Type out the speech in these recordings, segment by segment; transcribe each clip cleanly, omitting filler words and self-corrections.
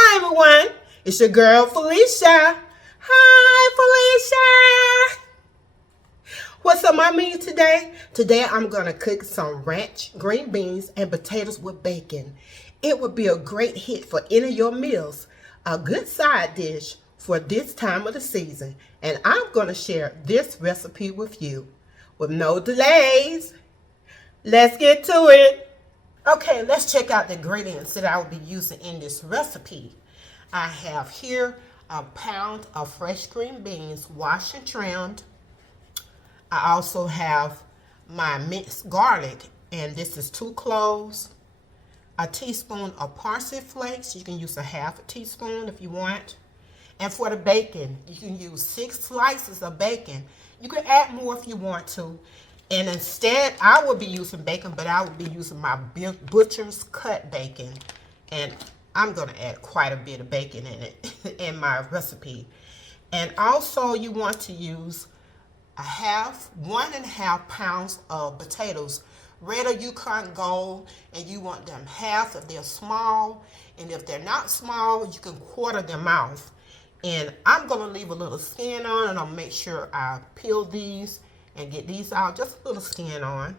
Hi everyone, it's your girl Felicia. Hi Felicia. What's on my menu today? Today I'm gonna cook some ranch green beans and potatoes with bacon. It would be a great hit for any of your meals. A good side dish for this time of the season. And I'm gonna share this recipe with you. With no delays, let's get to it. Okay, let's check out the ingredients that I will be using in this recipe. I have here a pound of fresh green beans washed and trimmed. I also have my minced garlic, and this is 2 cloves, a teaspoon of parsley flakes. You can use a half a teaspoon if you want. And for the bacon, you can use 6 slices of bacon. You can add more if you want to. And instead, I will be using bacon, but I will be using my butcher's cut bacon. And I'm going to add quite a bit of bacon in it in my recipe. And also, you want to use 1.5 pounds of potatoes, red or Yukon gold, and you want them half if they're small. And if they're not small, you can quarter them off. And I'm going to leave a little skin on, and I'll make sure I peel these and get these out, just a little skin on.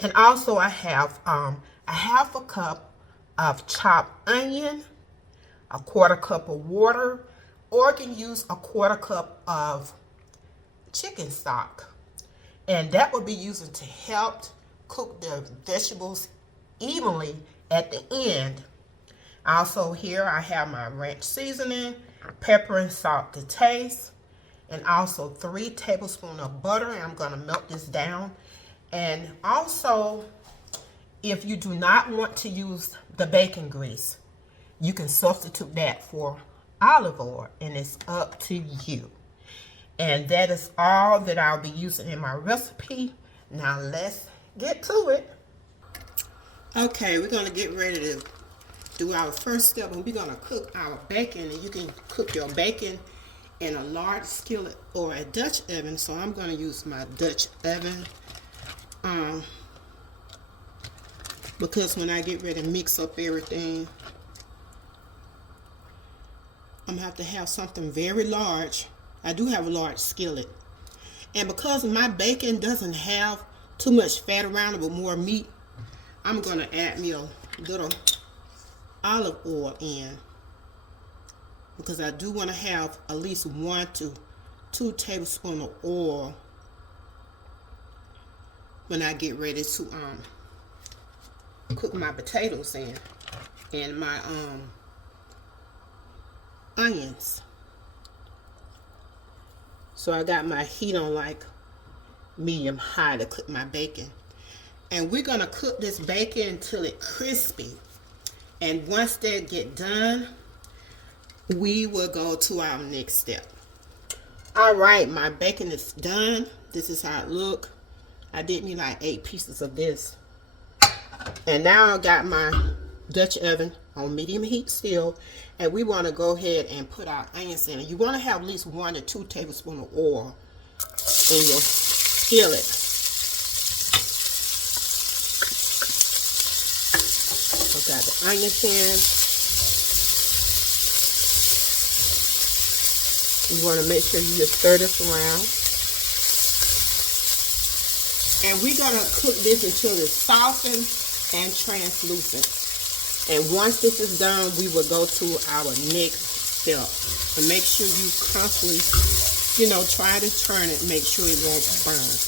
And also I have a half a cup of chopped onion, a 1/4 cup of water, or you can use a 1/4 cup of chicken stock. And that will be used to help cook the vegetables evenly at the end. Also here I have my ranch seasoning, pepper and salt to taste, and also 3 tablespoons of butter. And I'm going to melt this down. And also, if you do not want to use the bacon grease, you can substitute that for olive oil, and it's up to you. And that is all that I'll be using in my recipe. Now let's get to it. Okay, we're going to get ready to do our first step, and we're going to cook our bacon. And you can cook your bacon in a large skillet or a Dutch oven. So I'm going to use my Dutch oven because when I get ready to mix up everything, I'm going to have something very large. I do have a large skillet. And because my bacon doesn't have too much fat around it but more meat, I'm going to add me a little olive oil in, because I do want to have at least 1 to 2 tablespoons of oil when I get ready to cook my potatoes in and my onions. So I got my heat on like medium high to cook my bacon. And we're going to cook this bacon until it's crispy. And once that get done, we will go to our next step. All right, my bacon is done. This is how it look. I did me like 8 pieces of this. And now I got my Dutch oven on medium heat still. And we want to go ahead and put our onions in. You want to have at least 1 to 2 tablespoons of oil in your skillet. So got the onions in. You want to make sure you just stir this around. And we're going to cook this until it's softened and translucent. And once this is done, we will go to our next step. And make sure you constantly, try to turn it, make sure it won't burn.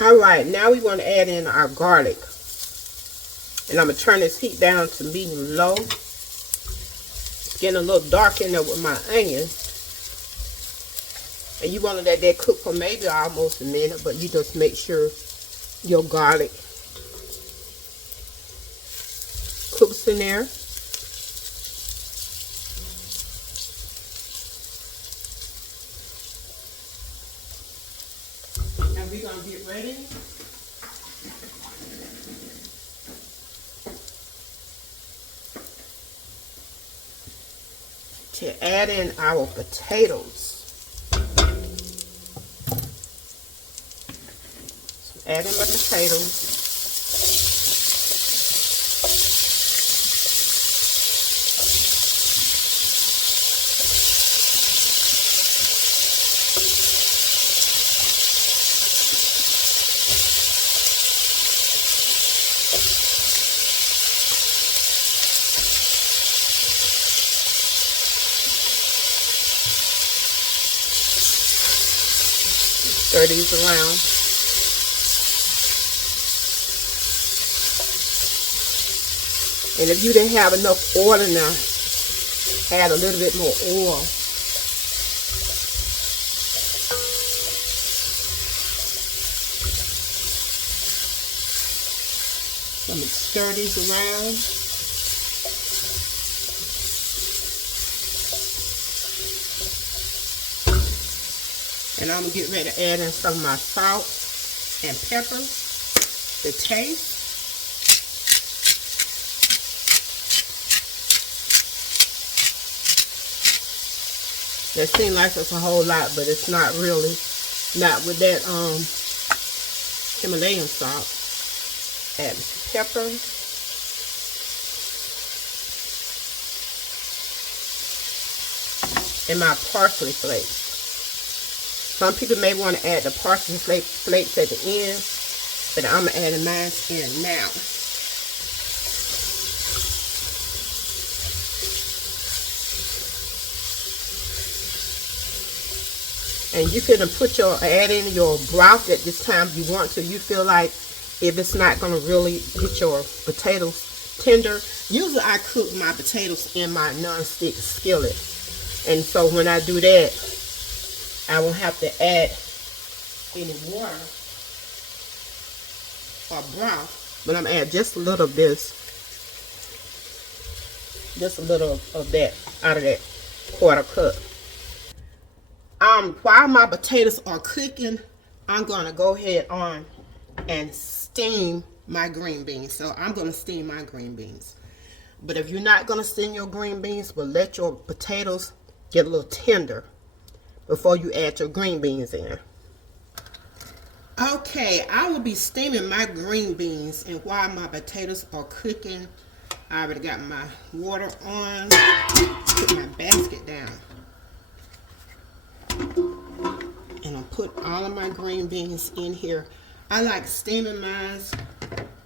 Alright, now we want to add in our garlic. And I'm going to turn this heat down to medium low. It's getting a little dark in there with my onions. And you want to let that cook for maybe almost a minute, but you just make sure your garlic cooks in there. And we're going to get ready to add in our potatoes. Add in my potatoes. Stir these around. And if you didn't have enough oil in there, add a little bit more oil. So I'm going to stir these around. And I'm going to get ready to add in some of my salt and pepper to taste. That seems like it's a whole lot, but it's not really. Not with that Himalayan salt. Add some pepper. And my parsley flakes. Some people may want to add the parsley flakes at the end, but I'm adding mine in now. And you can add in your broth at this time if you want to. You feel like if it's not going to really get your potatoes tender. Usually I cook my potatoes in my non-stick skillet. And so when I do that, I won't have to add any water or broth. But I'm going to add just a little of this. Just a little of that out of that quarter cup. While my potatoes are cooking, I'm going to go ahead on and steam my green beans. So I'm going to steam my green beans. But if you're not going to steam your green beans, but let your potatoes get a little tender before you add your green beans in. Okay, I will be steaming my green beans, and while my potatoes are cooking, I already got my water on. Put my basket down. And I'll put all of my green beans in here. I like steaming mine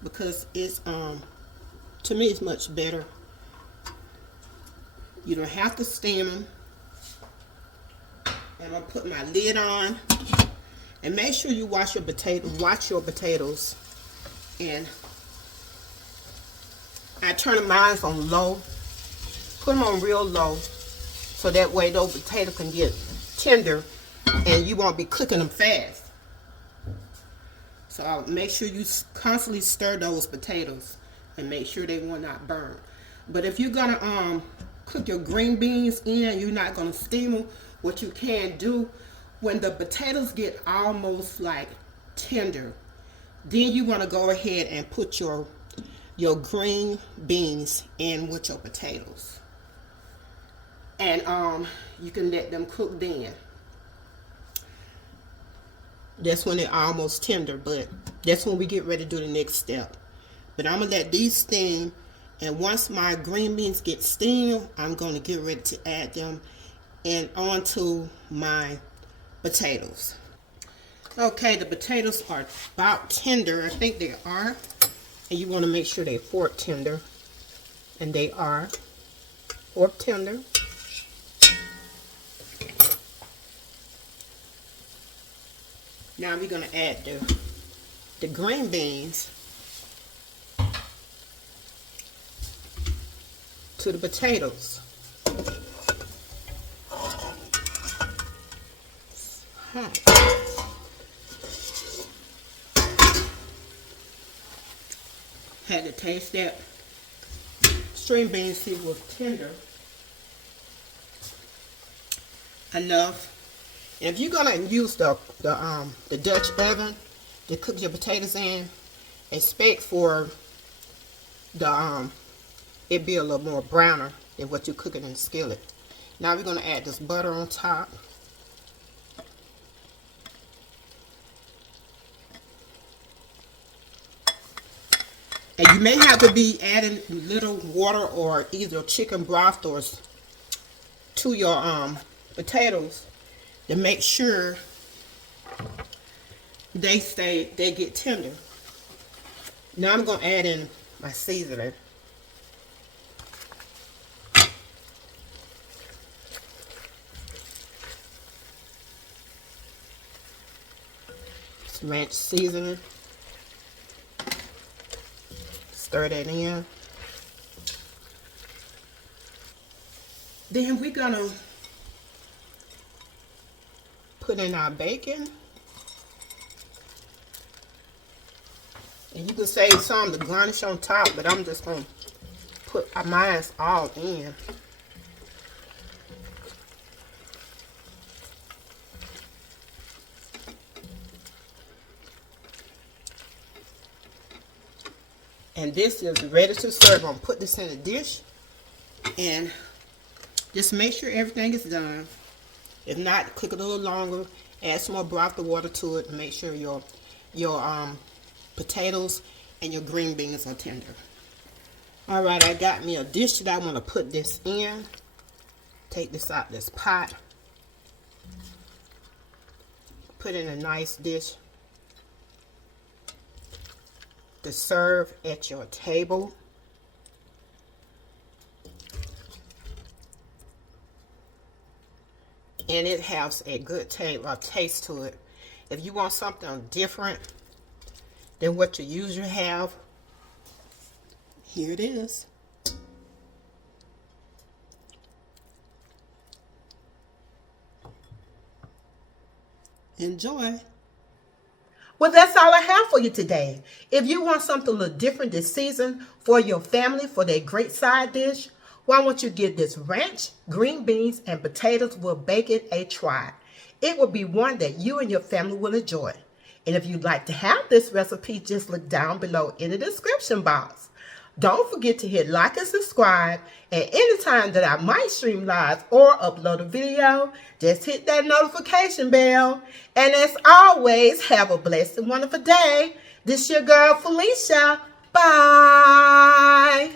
because it's to me it's much better. You don't have to steam them. And I'll put my lid on. And make sure you watch your potatoes. And I turn mine on low. Put them on real low, so that way those potatoes can get tender and you won't be cooking them fast. So I'll make sure you constantly stir those potatoes and make sure they will not burn. But if you're gonna cook your green beans in, you're not gonna steam them. What you can do, when the potatoes get almost like tender, then you want to go ahead and put your green beans in with your potatoes. And you can let them cook then. That's when they're almost tender, but that's when we get ready to do the next step. But I'm going to let these steam, and once my green beans get steamed, I'm going to get ready to add them and onto my potatoes. Okay, the potatoes are about tender. I think they are. And you want to make sure they're fork tender. And they are fork tender. Now we're going to add the green beans to the potatoes. Had to taste that string beans, see if it was tender enough. And if you're gonna use the Dutch oven to cook your potatoes in, expect for the it be a little more browner than what you're cooking in the skillet. Now we're gonna add this butter on top. And you may have to be adding little water or either chicken broth or to your potatoes to make sure they get tender. Now I'm going to add in my seasoning. ranch seasoning. Stir that in. Then we're gonna put in our bacon. And you can save some to garnish on top, but I'm just gonna put mine all in. And this is ready to serve. I'm gonna put this in a dish and just make sure everything is done. If not, cook it a little longer. Add some more broth or water to it. And make sure your potatoes and your green beans are tender. All right, I got me a dish that I want to put this in. Take this out this pot. Put in a nice dish to serve at your table. And it has a good taste to it. If you want something different than what you usually have, here it is. Enjoy. Well, that's all I have for you today. If you want something a little different this season for your family, for their great side dish, why don't you give this ranch, green beans, and potatoes with bacon a try? It will be one that you and your family will enjoy. And if you'd like to have this recipe, just look down below in the description box. Don't forget to hit like and subscribe. And anytime that I might stream live or upload a video, just hit that notification bell. And as always, have a blessed and wonderful day. This your girl, Felicia. Bye.